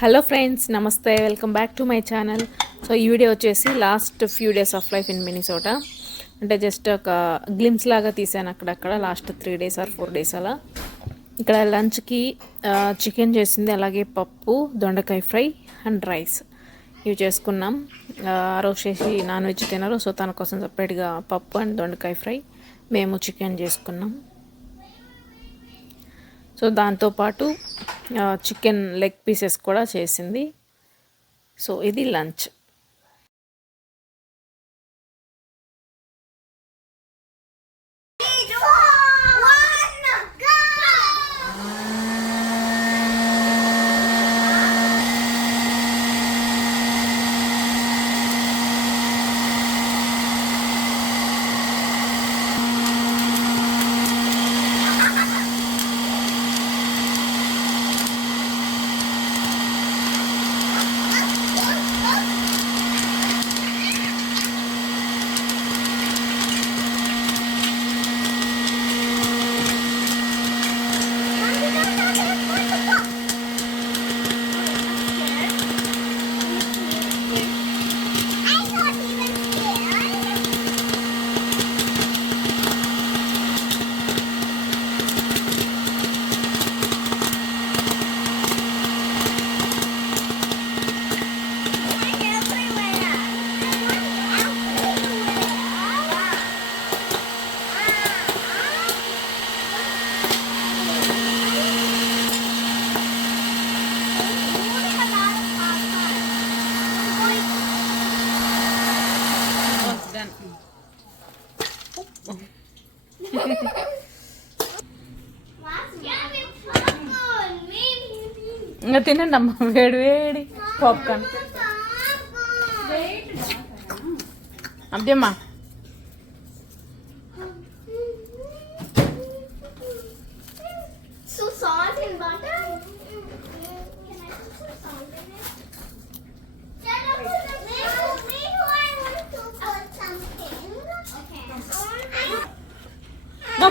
Hello friends, నమస్తే. Welcome back to my channel. So ఈ వీడియో వచ్చేసి last few days of life in Minnesota. అంటే జస్ట్ ఒక గ్లిమ్స్ లాగా తీసాను అక్కడక్కడ లాస్ట్ 3 days ఆర్ 4 days అలా. ఇక్కడ లంచ్కి చికెన్ చేసింది, అలాగే పప్పు, దొండకాయ ఫ్రై అండ్ రైస్ ఇవి చేసుకున్నాం. రోజు చేసి నాన్ వెజ్ తినరు, సో తన కోసం సపరేట్గా పప్పు అండ్ దొండకాయ ఫ్రై, మేము చికెన్ చేసుకున్నాం. సో దాంతోపాటు చికెన్ లెగ్ పీసెస్ కూడా చేసింది. సో ఇది లంచ్. ఇంకా తినండి అమ్మ, వేడి వేడి పాప్కార్న్. అదేమ్మా,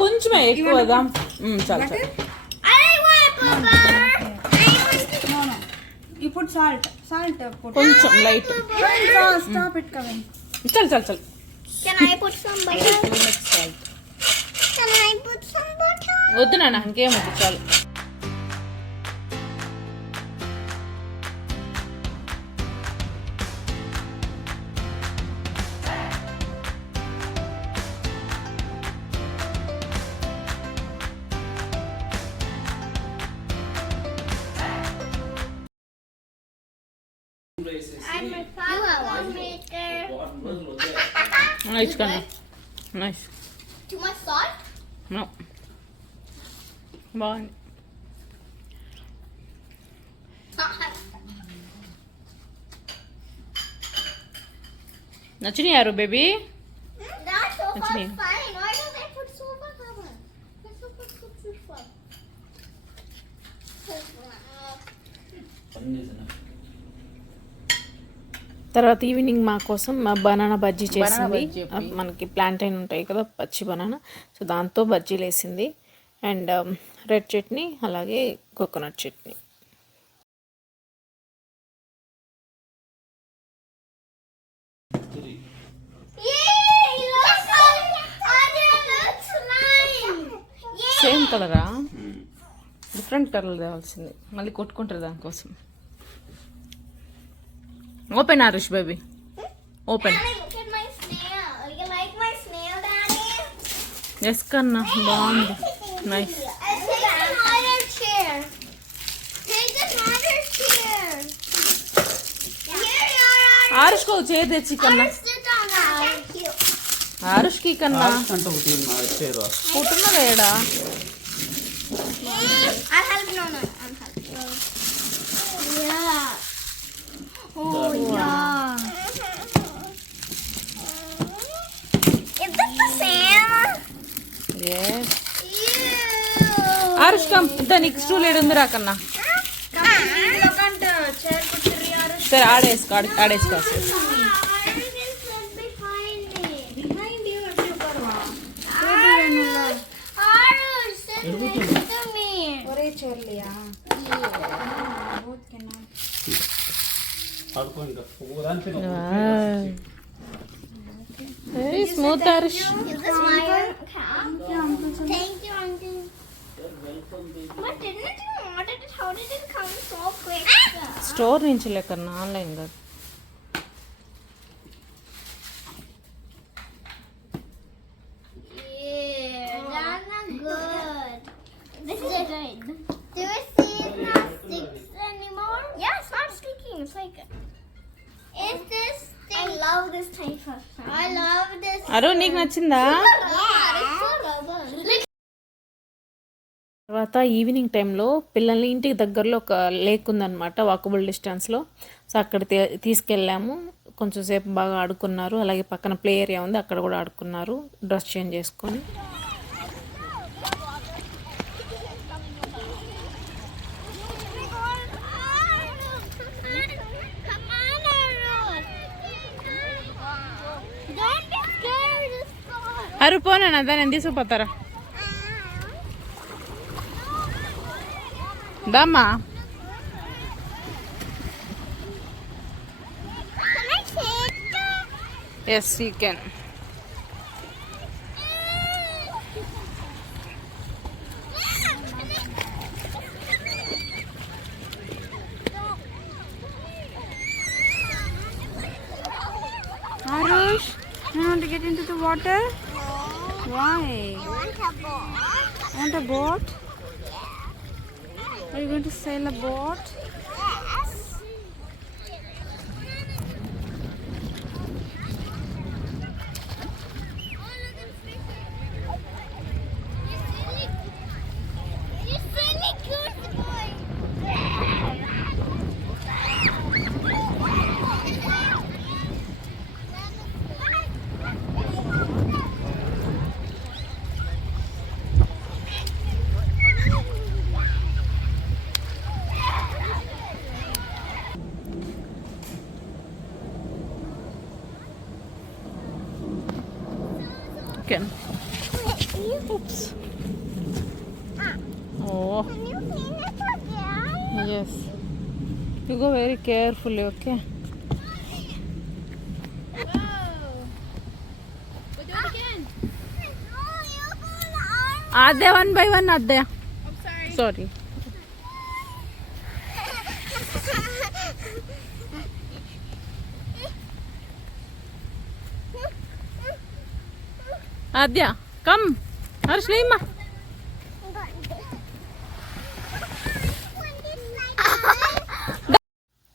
కొంచెమే ఎక్కువ చాలు చాలు. You put salt. Put. కొంచెం లైట్. Stop it coming. చాలు చాలు చాలు. Can I put some butter? Can I put some butter? వద్దు నాన్న, ఇంకేం వద్దు, చాలు. I'm a popcorn maker. Nice, Kanna. Nice. Too much salt? No. బాగుంది. నచ్చినాయి యారు baby? That's so far Actually. fine. Why don't they put sofa cover? Let's put sofa. తర్వాత ఈవినింగ్ మా కోసం మా బనానా బజ్జీ చేసింది. మనకి ప్లాంటైన్ ఉంటాయి కదా, పచ్చి బనానా, సో దాంతో బజ్జీలు వేసింది. అండ్ రెడ్ చట్నీ, అలాగే కోకోనట్ చట్నీ. సేమ్ కలరా? డిఫరెంట్ కలర్ తేవాల్సింది, మళ్ళీ కొట్టుకుంటారు దానికోసం. Open Aarush baby, open. Look at my snail. You like my snail, Daddy? Yes కన్నా, బాగుంది. Nice. Take another chair. Take another chair. Here you are. ఆరుష్కో చేయి తెచ్చి కన్నా. Sit on that. ఆరుష్కి కన్నా పుట్టున్నదా ఏడా? I'll help. No. I'm helping. Yeah. Oh, yeah. Is this the same? Yes. Ew. Aarush come, దానికి స్టూల్ ఏడు ఉందిరా కన్నా. Look at the chair. Put three or సరే ఆడేసుకో. Behind me. behind you. Shivapriya. Sit next to me. ఒరే చోర్లియా. Yeah. Both cannot. Very smooth Harsh. Is this mine? Thank you, uncle. But didn't you order it? How did it come so quick? Store నుంచి లేకన్నా, ఆన్లైన్ కాదు. Yeah, that's not good. This is good. Do you see it's not sticks anymore? Yeah, it's not sticking. It's like. Is this thing? I love this type of thing. I love this. అరు నీకు నచ్చిందా? Yeah, it's so rubber. తర్వాత ఈవినింగ్ టైంలో పిల్లల్ని ఇంటికి దగ్గరలో ఒక లేక్ ఉందన్నమాట, వాకబుల్ డిస్టెన్స్లో. సో అక్కడ తీసుకెళ్ళాము. కొంచెం సేపు బాగా ఆడుకున్నారు. అలాగే పక్కన ప్లే ఏరియా ఉంది, అక్కడ కూడా ఆడుకున్నారు డ్రెస్ చేంజ్ చేసుకొని. అరు పోనా దాన్ని తీసుకుపోతారా? దమ్మా yes you can. Arush, you want to get into the water? Why? I want a boat. Want a boat? Are you going to sail a boat? Yes. You silly good boy. Can. Oops. Oh, Can you clean it again? yes. You go very carefully, okay? Adya one by one, Adya. I'm sorry. Sorry. Adya, come. Harsh, Neema.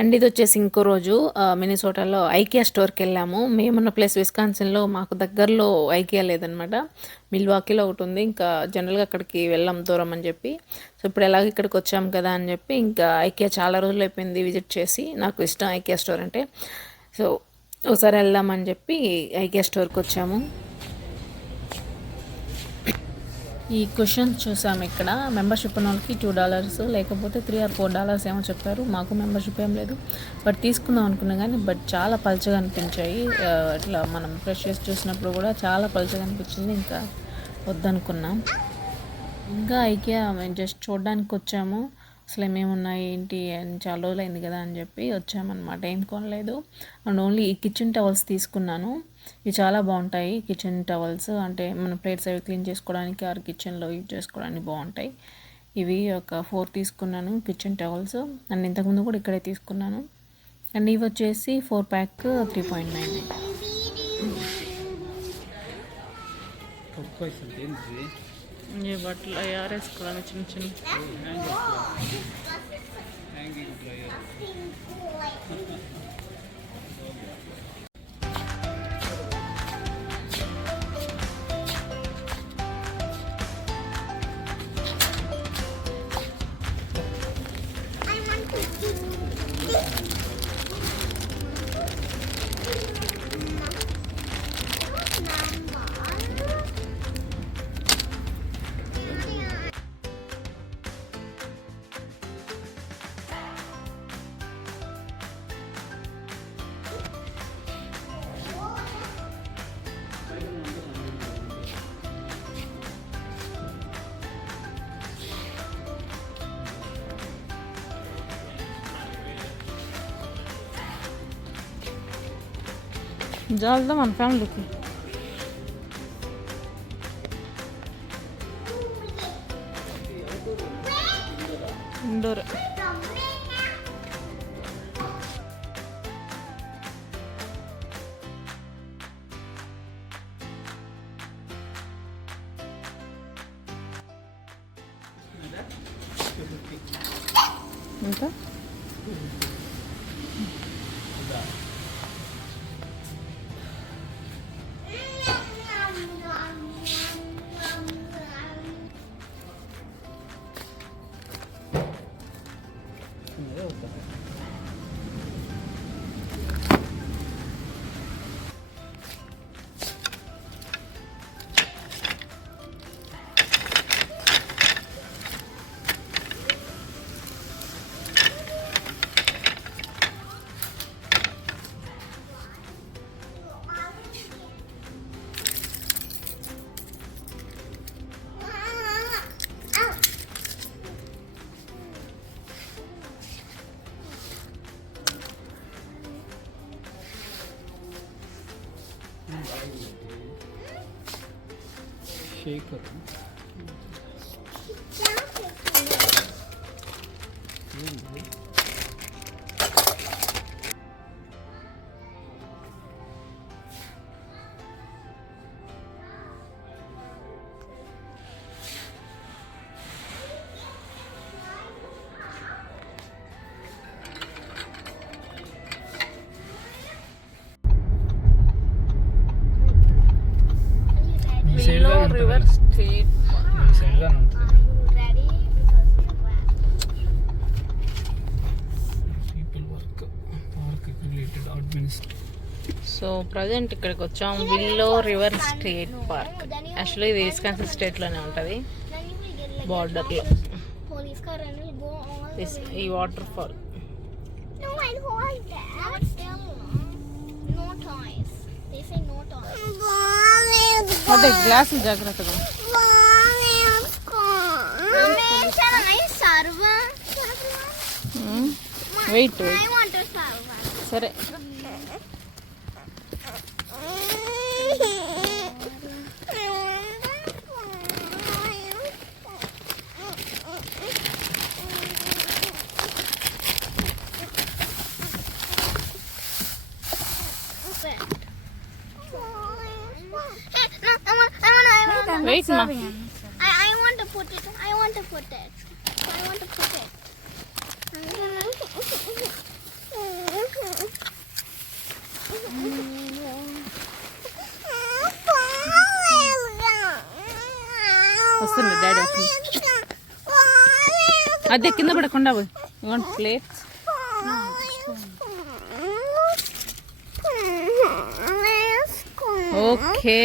And ఇది వచ్చేసి ఇంకో రోజు మినిసోటాలో ఐకియా స్టోర్కి వెళ్ళాము. మేమున్న ప్లేస్ విస్కాన్సిన్లో మాకు దగ్గరలో ఐకియా లేదనమాట, మిల్వాకీలో ఒకటి ఉంది. ఇంకా జనరల్గా అక్కడికి వెళ్ళాం దూరం అని చెప్పి. సో ఇప్పుడు ఎలాగ ఇక్కడికి వచ్చాం కదా అని చెప్పి ఇంకా ఐకియా చాలా రోజులు అయిపోయింది విజిట్ చేసి. నాకు ఇష్టం ఐకియా స్టోర్ అంటే. సో ఒకసారి వెళ్దామని చెప్పి ఐకియా స్టోర్కి వచ్చాము. ఈ క్వశ్చన్స్ చూసాము ఇక్కడ. మెంబర్షిప్ ఉన్న వాళ్ళకి $2 లేకపోతే $3 or $4 ఏమో చెప్పారు. మాకు మెంబర్షిప్ ఏం లేదు, బట్ తీసుకుందాం అనుకున్నాం కానీ బట్ చాలా పలుచగా అనిపించాయి. ఇట్లా మనం ఫ్రెష్ చేసి చూసినప్పుడు కూడా చాలా పలుచగా అనిపించింది, ఇంకా వద్దనుకున్నాం. ఇంకా ఐకియా మేము జస్ట్ చూడడానికి వచ్చాము, అసలు ఏమేమున్నాయి ఏంటి అని చాలా రోజులు అయింది కదా అని చెప్పి వచ్చామన్నమాట. ఏం కొనలేదు. అండ్ ఓన్లీ ఈ కిచెన్ టవల్స్ తీసుకున్నాను. ఇవి చాలా బాగుంటాయి కిచెన్ టవల్స్, అంటే మన ప్లేట్స్ అవి క్లీన్ చేసుకోవడానికి ఆర్ కిచెన్లో యూజ్ చేసుకోవడానికి బాగుంటాయి. ఇవి ఒక 4 తీసుకున్నాను కిచెన్ టవల్స్. అండ్ ఇంతకుముందు కూడా ఇక్కడే తీసుకున్నాను. అండ్ ఇవి వచ్చేసి 4 pack 3.9. ये बटल यार इसको చిన్న చిన్న జాలదా మన ఫ్యామిలీకి. ఇండోర్. ఇంకా shaker. Willow river street. Ready? Because you're wet. People work park related administration. So present ఇక్కడికి వచ్చాం, willow river street park. Actually ఇది విస్కాన్సిన్ స్టేట్లోనే ఉంటుంది, Then you will get like బార్డర్లో. police car and will go all the way. ఈ water fall. No, I don't like that. No, but still, no toys. They say no toys. అంటే గ్లాసులు జాగ్రత్తగా. Can I serve? Wait I want to serve. సరే. Wait మా. I want to put it. I want to put it. I want to put it. వస్తుంది డాడీ వస్తుంది. అదే కింద పడకుండా పోయి. You want plates? Okay.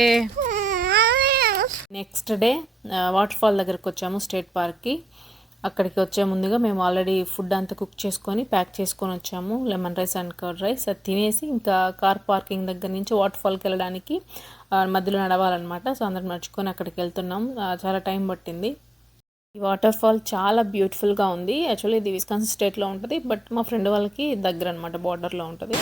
Next day water fall దగ్గరికి వచ్చాము, స్టేట్ పార్క్కి. అక్కడికి వచ్చే ముందుగా మేము ఆల్రెడీ ఫుడ్ అంతా కుక్ చేసుకొని ప్యాక్ చేసుకొని వచ్చాము, lemon rice and curd rice. అది తినేసి ఇంకా కార్ పార్కింగ్ దగ్గర నుంచి వాటర్ ఫాల్కి వెళ్ళడానికి మధ్యలో నడవాలన్నమాట. సో అందరం నడుచుకొని అక్కడికి వెళ్తున్నాం. చాలా టైం పట్టింది. ఈ వాటర్ ఫాల్ చాలా బ్యూటిఫుల్గా ఉంది. యాక్చువల్లీ ఇది విస్కాన్సిన్ స్టేట్లో ఉంటుంది, బట్ మా ఫ్రెండ్ వాళ్ళకి దగ్గర అనమాట, బార్డర్లో ఉంటుంది.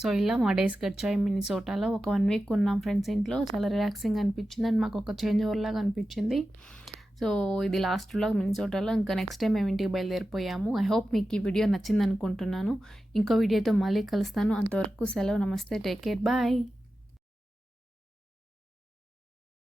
సో ఇలా మా డేస్ గడిచాయి మినిసోటాలో. ఒక 1 వీక్ ఉన్నాం ఫ్రెండ్స్ ఇంట్లో. చాలా రిలాక్సింగ్ అనిపించింది అండ్ మాకు ఒక చేంజ్ ఓవర్ లాగా అనిపించింది. సో ఇది లాస్ట్ వ్లాగ్ మినిసోటాలో. ఇంకా నెక్స్ట్ టైం మేము ఇంటికి బయలుదేరిపోయాము. ఐ హోప్ మీకు ఈ వీడియో నచ్చింది అనుకుంటున్నాను. ఇంకో వీడియోతో మళ్ళీ కలుస్తాను. అంతవరకు సెలవు. నమస్తే. Take care. బాయ్.